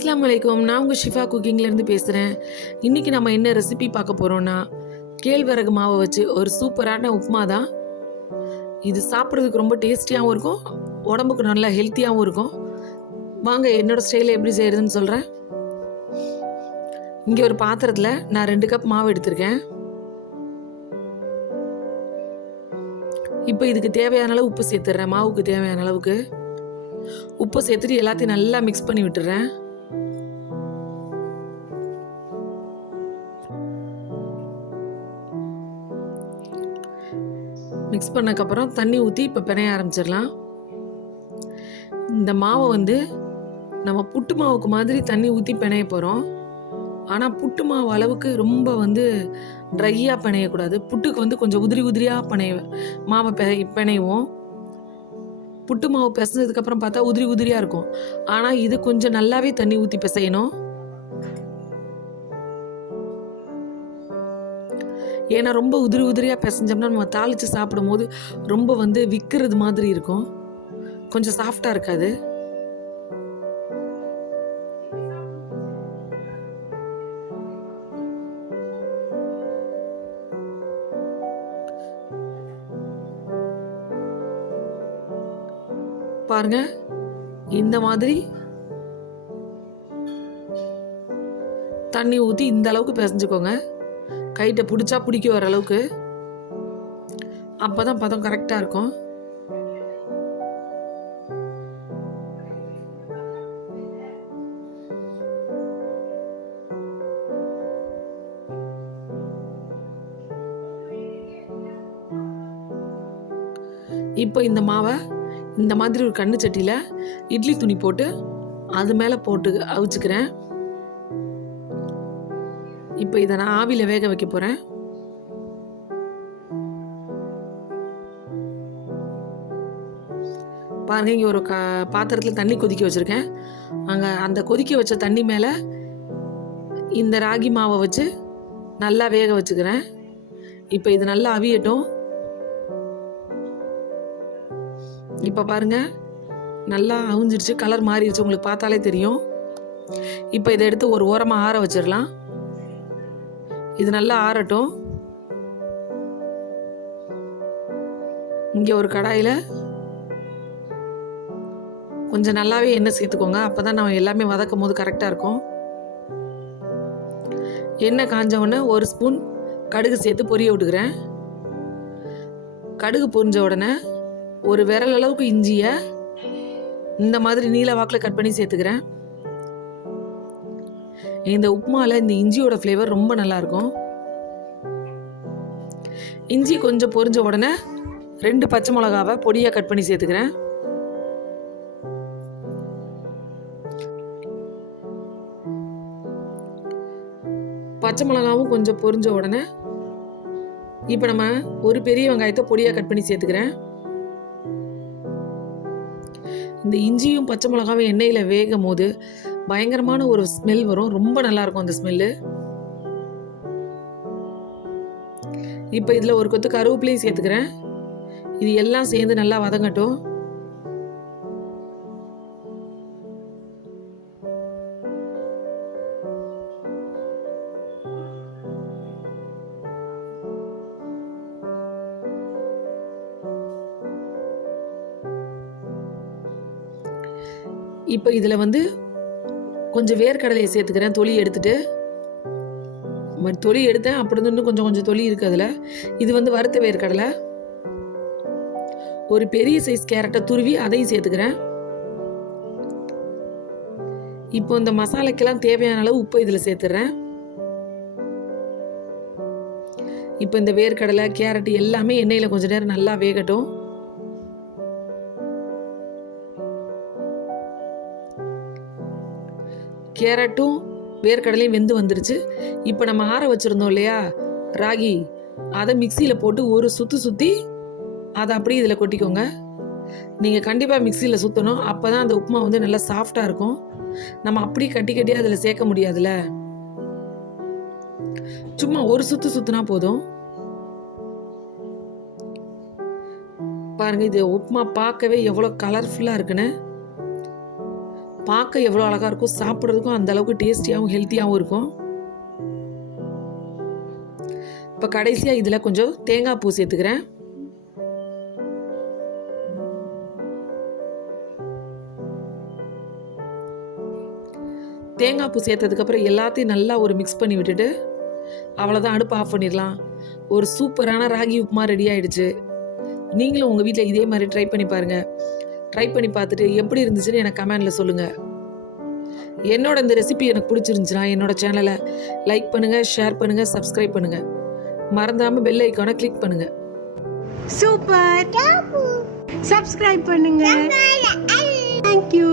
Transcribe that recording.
அஸ்ஸலாமு அலைக்கும். நான் உங்கள் ஷிஃபா குக்கிங்லேருந்து பேசுகிறேன். இன்றைக்கி நம்ம என்ன ரெசிபி பார்க்க போகிறோன்னா, கேழ்வரகு மாவை வச்சு ஒரு சூப்பரான உப்புமா தான். இது சாப்பிட்றதுக்கு ரொம்ப டேஸ்டியாகவும் இருக்கும், உடம்புக்கு நல்லா ஹெல்த்தியாகவும் இருக்கும். வாங்க என்னோடய ஸ்டைலில் எப்படி செய்கிறதுன்னு சொல்கிறேன். இங்கே ஒரு பாத்திரத்தில் நான் 2 கப் மாவு எடுத்திருக்கேன். இப்போ இதுக்கு தேவையான அளவு உப்பு சேர்த்துடுறேன். மாவுக்கு தேவையான அளவுக்கு உப்பு சேர்த்துட்டு எல்லாத்தையும் நல்லா மிக்ஸ் பண்ணி விட்டுறேன். மிக்ஸ் பண்ணக்கப்புறம் தண்ணி ஊற்றி இப்போ பிணைய ஆரம்பிச்சிடலாம். இந்த மாவை நம்ம புட்டு மாவுக்கு மாதிரி தண்ணி ஊற்றி பிணைய போகிறோம். ஆனால் புட்டு மாவு அளவுக்கு ரொம்ப ட்ரையாக பிணையக்கூடாது. புட்டுக்கு கொஞ்சம் உதிரி உதிரியாக மாவை பிணைவோம். புட்டு மாவு பிசைஞ்சதுக்கப்புறம் பார்த்தா உதிரி உதிரியாக இருக்கும். ஆனால் இது கொஞ்சம் நல்லாவே தண்ணி ஊற்றி பிசையணும். ஏன்னா ரொம்ப உதிரி உதிரியாக பிசைஞ்சோம்னா நம்ம தாளித்து சாப்பிடும்போது ரொம்ப விற்கிறது மாதிரி இருக்கும், கொஞ்சம் சாஃப்டாக இருக்காது. பாருங்க, இந்த மாதிரி தண்ணி ஊற்றி இந்த அளவுக்கு பிசைஞ்சுக்கோங்க. கைட்ட பிடிச்சா பிடிக்க வர அளவுக்கு. அப்போ தான் பதம் கரெக்டாக இருக்கும். இப்போ இந்த மாவை இந்த மாதிரி ஒரு கண்ணு சட்டியில் இட்லி துணி போட்டு அது மேலே போட்டு அவிச்சுக்கிறேன். இப்போ இதை நான் ஆவியில் வேக வைக்க போகிறேன். பாருங்க, இங்கே ஒரு பாத்திரத்தில் தண்ணி கொதிக்க வச்சுருக்கேன். அந்த கொதிக்க வச்ச தண்ணி மேலே இந்த ராகி மாவை வச்சு நல்லா வேக வச்சுக்கிறேன். இப்போ இது நல்லா அவியட்டும். இப்போ பாருங்கள், நல்லா அவிஞ்சிருச்சு, கலர் மாறிடுச்சு, உங்களுக்கு பார்த்தாலே தெரியும். இப்போ இதை எடுத்து ஒரு ஓரமாக ஆற வச்சிடலாம். இது நல்லா ஆறட்டும். இங்கே ஒரு கடாயில் கொஞ்சம் நல்லாவே எண்ணெய் சேர்த்துக்கோங்க. அப்போ தான் நம்ம எல்லாமே வதக்கும் போது கரெக்டாக இருக்கும். எண்ணெய் காஞ்ச உடனே 1 ஸ்பூன் கடுகு சேர்த்து பொரிய விட்டுக்கிறேன். கடுகு பொரிஞ்ச உடனே ஒரு விரல் அளவுக்கு இஞ்சியை இந்த மாதிரி நீல வாக்கில் கட் பண்ணி சேர்த்துக்கிறேன். இந்த உப்புமாவில் இந்த இஞ்சியோட ஃப்ளேவர் ரொம்ப நல்லாயிருக்கும். இஞ்சி கொஞ்சம் பொரிஞ்ச உடனே 2 பச்சை மிளகாவை பொடியாக கட் பண்ணி சேர்த்துக்கிறேன். பச்சை மிளகாவும் கொஞ்சம் பொரிஞ்ச உடனே இப்போ நம்ம ஒரு பெரிய வெங்காயத்தை பொடியாக கட் பண்ணி சேர்த்துக்கிறேன். இந்த இஞ்சியும் பச்சை மிளகாவும் எண்ணெயில் வேகும் போது பயங்கரமான ஒரு ஸ்மெல் வரும், ரொம்ப நல்லாயிருக்கும் அந்த ஸ்மெல்லு. இப்போ இதில் ஒரு கொத்து கருவேப்பிலையும் சேர்த்துக்கிறேன். இது எல்லாம் சேர்ந்து நல்லா வதங்கட்டும். இப்போ இதில் கொஞ்சம் வேர்க்கடலையை சேர்த்துக்கிறேன். தொலி எடுத்துட்டு தொலி எடுத்தேன், அப்படி இன்னும் கொஞ்சம் தொலி இருக்குது அதில். இது வறுத்த வேர்க்கடலை. ஒரு பெரிய சைஸ் கேரட்டை துருவி அதையும் சேர்த்துக்கிறேன். இப்போ இந்த மசாலாக்கெல்லாம் தேவையான அளவு உப்பு இதில் சேர்த்துறேன். இப்போ இந்த வேர்க்கடலை கேரட் எல்லாமே எண்ணெயில் கொஞ்சம் நேரம் நல்லா வேகட்டும். கேரட்டும் வேர்க்கடலையும் வெந்து வந்துருச்சு. இப்போ நம்ம ஆற வச்சுருந்தோம் இல்லையா ராகி, அதை மிக்சியில் போட்டு ஒரு சுற்றி அதை அப்படியே இதில் கொட்டிக்கோங்க. நீங்கள் கண்டிப்பாக மிக்சியில் சுற்றணும். அப்போ தான் அந்த உப்புமா நல்லா சாஃப்டாக இருக்கும். நம்ம அப்படியே கட்டியாக அதில் சேர்க்க முடியாதுல்ல. சும்மா ஒரு சுற்றுனா போதும். பாருங்கள், இது உப்புமா பார்க்கவே எவ்வளோ கலர்ஃபுல்லாக இருக்குன்னு. பார்க்க எவ்வளோ அழகாக இருக்கும், சாப்பிட்றதுக்கும் அந்த அளவுக்கு டேஸ்டியாகவும் ஹெல்த்தியாகவும் இருக்கும். இப்போ கடைசியாக இதில் கொஞ்சம் தேங்காய் பூ சேர்த்துக்கிறேன். தேங்காய் பூ சேர்த்ததுக்கப்புறம் எல்லாத்தையும் நல்லா ஒரு மிக்ஸ் பண்ணி விட்டுட்டு அவ்வளோதான், அடுப்பு ஆஃப் பண்ணிடலாம். ஒரு சூப்பரான ராகி உப்புமா ரெடி ஆகிடுச்சு. நீங்களும் உங்கள் வீட்டில் இதே மாதிரி ட்ரை பண்ணி பாருங்கள். ட்ரை பண்ணி பார்த்துட்டு எப்படி இருந்துச்சுன்னு எனக்கு கமெண்டில் சொல்லுங்கள். என்னோட இந்த ரெசிபி எனக்கு பிடிச்சிருந்துச்சுன்னா என்னோட சேனலை லைக் பண்ணுங்கள், ஷேர் பண்ணுங்கள், சப்ஸ்கிரைப் பண்ணுங்கள். மறந்தாமல் பெல் ஐக்கானை கிளிக் பண்ணுங்கள். சூப்பர். சப்ஸ்கிரைப் பண்ணுங்க. தேங்க்யூ.